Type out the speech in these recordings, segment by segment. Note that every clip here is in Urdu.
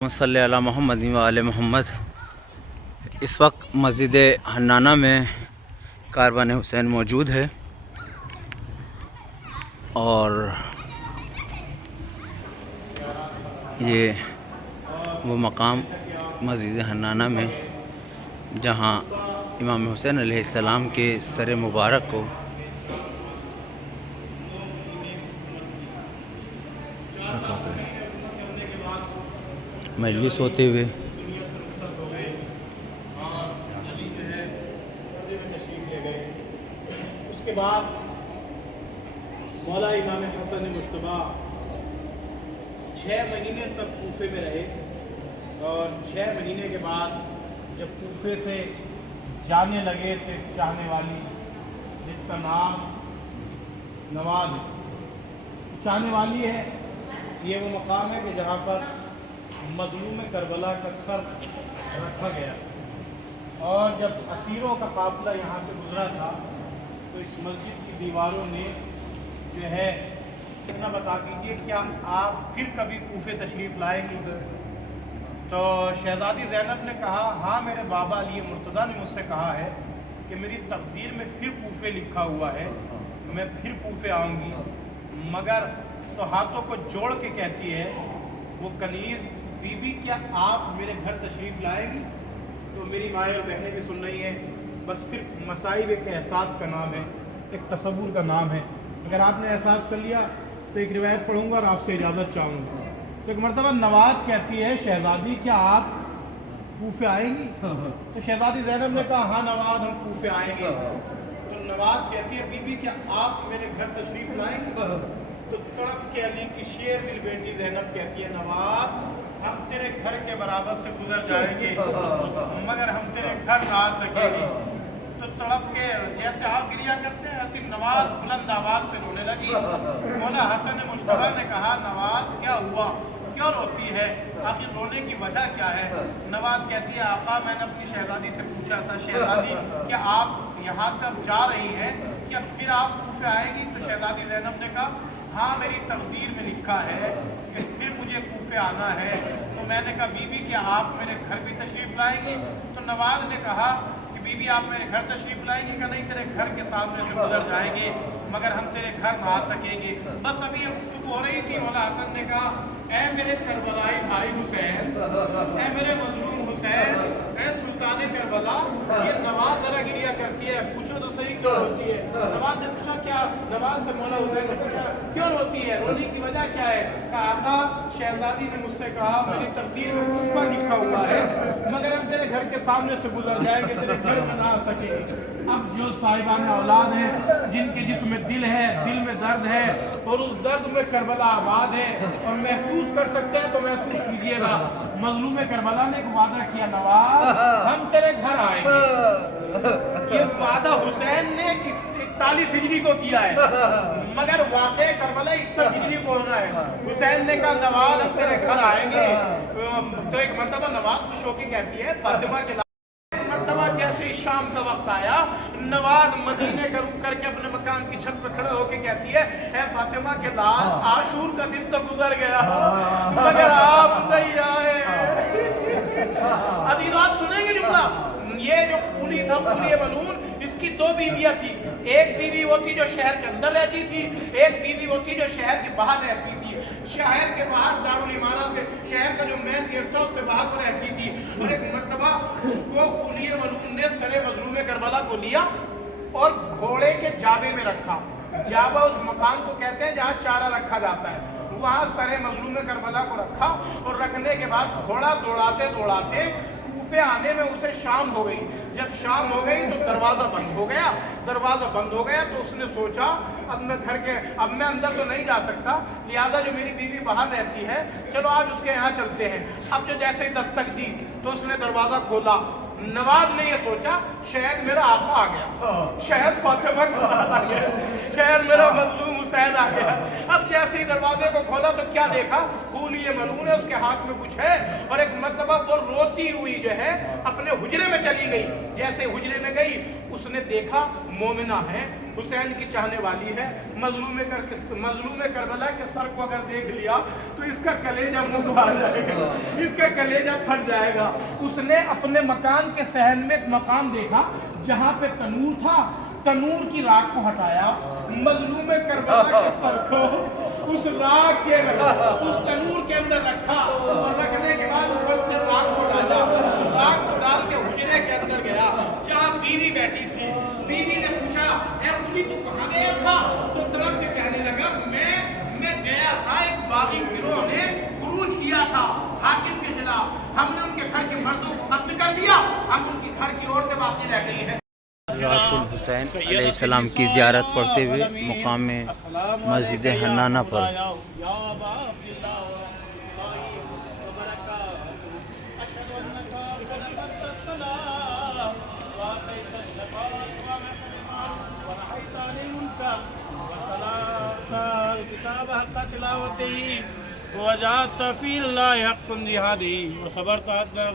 صلی علی محمد و آل محمد۔ اس وقت مسجد حنانہ میں کاروان حسین موجود ہے اور یہ وہ مقام مسجد حنانہ میں جہاں امام حسین علیہ السلام کے سر مبارک کو مجلس ہوتے ہوئے اس کے بعد مولا امام حسن مجتبیٰ 6 مہینے تک کوفے میں رہے اور 6 مہینے کے بعد جب کوفے سے جانے لگے تھے چاہنے والی جس کا نام نواز چاہنے والی ہے، یہ وہ مقام ہے کہ جہاں پر مظلوم کربلا کا سر رکھا گیا اور جب اسیروں کا قافلہ یہاں سے گزرا تھا تو اس مسجد کی دیواروں نے جو ہے اتنا بتا دیجیے کیا آپ پھر کبھی کوفے تشریف لائیں گی؟ تو شہزادی زینب نے کہا ہاں، میرے بابا علی مرتضیٰ نے مجھ سے کہا ہے کہ میری تقدیر میں پھر کوفے لکھا ہوا ہے، میں پھر کوفے آؤں گی، مگر تو ہاتھوں کو جوڑ کے کہتی ہے وہ کنیز بی بی کیا آپ میرے گھر تشریف لائیں گی؟ تو میری مائیں اور بہنیں بھی سن رہی ہیں، بس صرف مصائب ایک احساس کا نام ہے، ایک تصور کا نام ہے، اگر آپ نے احساس کر لیا تو ایک روایت پڑھوں گا اور آپ سے اجازت چاہوں گا۔ تو ایک مرتبہ نواز کہتی ہے شہزادی کیا آپ کوفے آئیں گی؟ تو شہزادی زینب نے کہا ہاں نواز ہم کوفے آئیں گے۔ تو نواز کہتی ہے بی بی کیا آپ میرے گھر تشریف لائیں گی؟ تو تڑپ کے علی کی شیر دل بیٹی زینب کہتی ہے نواز ہم تیرے گھر کے برابر سے گزر جائیں گے مگر ہم تیرے گھر نہ آ سکیں گے۔ تو تڑپ کے جیسے آپ گریا کرتے ہیں ایسی نواز بلند آواز سے رونے لگی۔ مولا حسن مجتبیٰ نے کہا نواز کیا ہوا، کیوں روتی ہے، آخر رونے کی وجہ کیا ہے؟ نواز کہتی ہے آقا میں نے اپنی شہزادی سے پوچھا تھا شہزادی کیا آپ یہاں سے اب جا رہی ہیں، کیا پھر آپ کوفے آئیں گی؟ تو شہزادی زینب نے کہا ہاں میری تقدیر میں لکھا ہے کہ پھر مجھے کوفے آنا ہے۔ تو میں نے کہا بی بی کیا آپ میرے گھر بھی تشریف لائیں گی؟ تو نواز نے کہا کہ بی بی آپ میرے گھر تشریف لائیں گی؟ کہ نہیں، تیرے گھر کے سامنے سے گزر جائیں گے مگر ہم تیرے گھر نہ آ سکیں گے۔ بس ابھی یہ گفتگو ہو رہی تھی، مولا حسن نے کہا اے میرے کربلائی بھائی حسین، اے میرے مظلوم حسین، اے سلطان کربلا، یہ نواز ذرا گریا کرتی ہے، پوچھو تو صحیح کیوں روتی ہے؟ نواز نے پوچھا کیا؟ نواز سے مولا حسین نے پوچھا کیوں روتی ہے، رونے کی وجہ کیا ہے؟ کہا آقا شہزادی نے مجھ سے کہا میری تقدیر میں کوفہ لکھا ہوا ہے مگر ہم تیرے گھر کے سامنے سے گزر جائیں گے، تیرے گھر میں نہ آ سکیں گے۔ اب جو صاحبان اولاد ہیں جن کے جسم میں دل ہے، دل میں درد ہے اور اس درد میں کربلا آباد ہے اور محسوس کر سکتے ہیں تو محسوس کیجئے گا۔ مظلوم کربلا نے ایک وعدہ کیا نواز ہم تیرے گھر آئیں گے۔ یہ وعدہ حسین نے 41 ہجری کو کیا ہے مگر واقع کربلا 61 ہجری کو ہونا ہے۔ حسین نے کہا نواز ہم تیرے گھر آئیں گے۔ تو ایک مرتبہ نواز خوش ہو کے کہتی ہے فاطمہ کے مرتبہ جیسے ہی شام کا وقت آیا نواز مدینے کا رخ کر کے اپنے مکان کی چھت پہ کھڑے ہو کے کہتی ہے اے فاطمہ کے لال عاشور کا دن تو گزر گیا مگر آپ نہیں آئے۔ عزیزات سنیں گے جملہ، یہ جو خونی تھا خونی ملعون، اس کی 2 بیویاں تھی، ایک بیوی وہ تھی جو شہر کے اندر رہتی تھی، ایک بیوی وہ تھی جو شہر کے باہر رہتی تھی۔ شہر کے باہر دارالامارہ سے شہر کا جو مین گیٹ تھا اس سے باہر وہ رہتی تھی اور ایک مرتبہ اس کو خونی ملعون نے سر مظلوم کربلا کو لیا اور گھوڑے کے جابے میں رکھا۔ جابہ اس مقام کو کہتے ہیں جہاں چارہ رکھا جاتا ہے، وہاں سر مظلوم کربلا کو رکھا اور رکھنے کے بعد گھوڑا دوڑاتے دوڑاتے کوفے آنے میں اسے شام ہو گئی۔ جب شام ہو گئی تو دروازہ بند ہو گیا۔ دروازہ بند ہو گیا تو اس نے سوچا اب میں اندر تو نہیں جا سکتا، لہٰذا جو میری بیوی باہر رہتی ہے چلو آج اس کے یہاں چلتے ہیں۔ اب جو جیسے ہی دستک دی تو اس نے دروازہ کھولا۔ نواز نے یہ سوچا شاید میرا آقا آ گیا، شاید فاطمہ کا لال آ گیا، شاید میرا مظلوم حسین آ گیا۔ اب جیسے ہی دروازے کو کھولا تو کیا دیکھا؟ ملعون یہ ملعون ہے، اس کے ہاتھ میں کچھ ہے. اور ایک مرتبہ وہ روتی ہوئی جو ہے اپنے حجرے میں چلی گئی. جیسے حجرے میں گئی اس نے دیکھا مومنہ ہے، حسین کی چاہنے والی ہے. مظلوم کربلا کے سر کو اگر دیکھ لیا تو اس کا کلیجہ منہ آ جائے گا، اس کا کلیجہ پھٹ جائے گا. اس نے اپنے مکان کے صحن میں ایک مقام دیکھا جہاں پہ تنور تھا، تنور کی راکھ کو ہٹایا، مظلوم کربلا کے سر کو اس راکھ کے اس تنور کے اندر رکھا، اور رکھنے کے بعد اوپر سے راکھ کو ڈالا. راکھ کو ڈال کے حجرے کے اندر گیا جہاں بیوی بیٹھی تھی. بیوی نے پوچھا اے قلی تو کہاں گیا تھا؟ تو تڑپ کے کہنے لگا میں گیا تھا، ایک باغی گروہ نے خروج کیا تھا حاکم کے خلاف، ہم نے ان کے گھر کے مردوں کو قتل کر دیا، اب ان کی گھر کی عورتیں باقی رہ گئی ہیں. رسول حسین علیہ السلام کی زیارت پڑھتے ہوئے مقام مسجد حنانہ پر وجاهدت في الله حق جهاده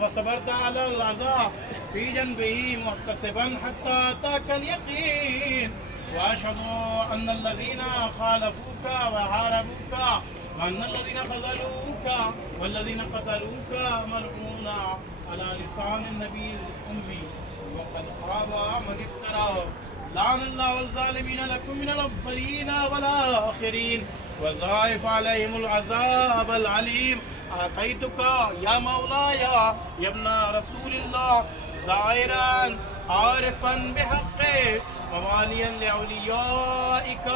وصبرت على العذاب في جنبه محتسبا حتى أتاك اليقين وأشهد أن الذين خالفوك وحاربوك وأن الذين خذلوك والذين قتلوك ملعون على لسان النبي الأمي وقد خاب من افترى. لعن الله الظالمين لكم من الأولين والآخرين وضاعف عليهم العذاب العليم. آتيتك يا مولاي يا ابن رسول الله زائرا عارفا بحقه مواليا لأوليائك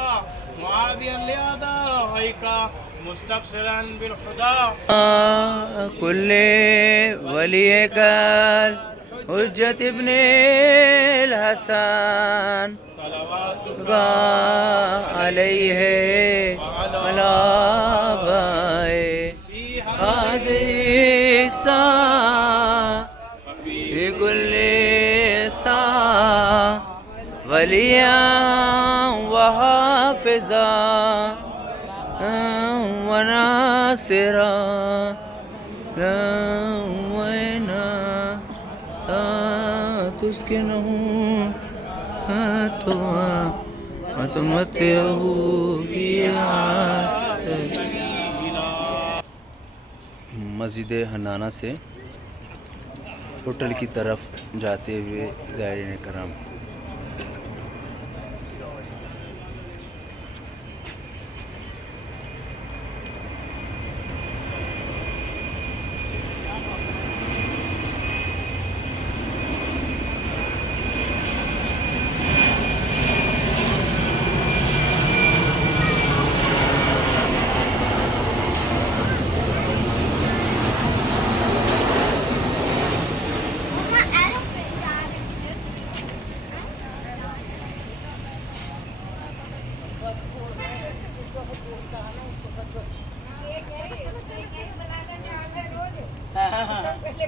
معاديا لأعدائك مستبصرا بالهدى كل ولي قال حجت ابن الحسن صلواتك عليه وعلى آبائه هذه الساعة في كل ساعة وليا وحافظا وناصرا وإنا تسكنه وتمتعه فيها. مسجد حنانہ سے ہوٹل کی طرف جاتے ہوئے زائرین کرام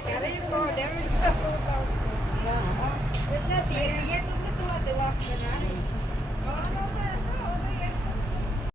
Pele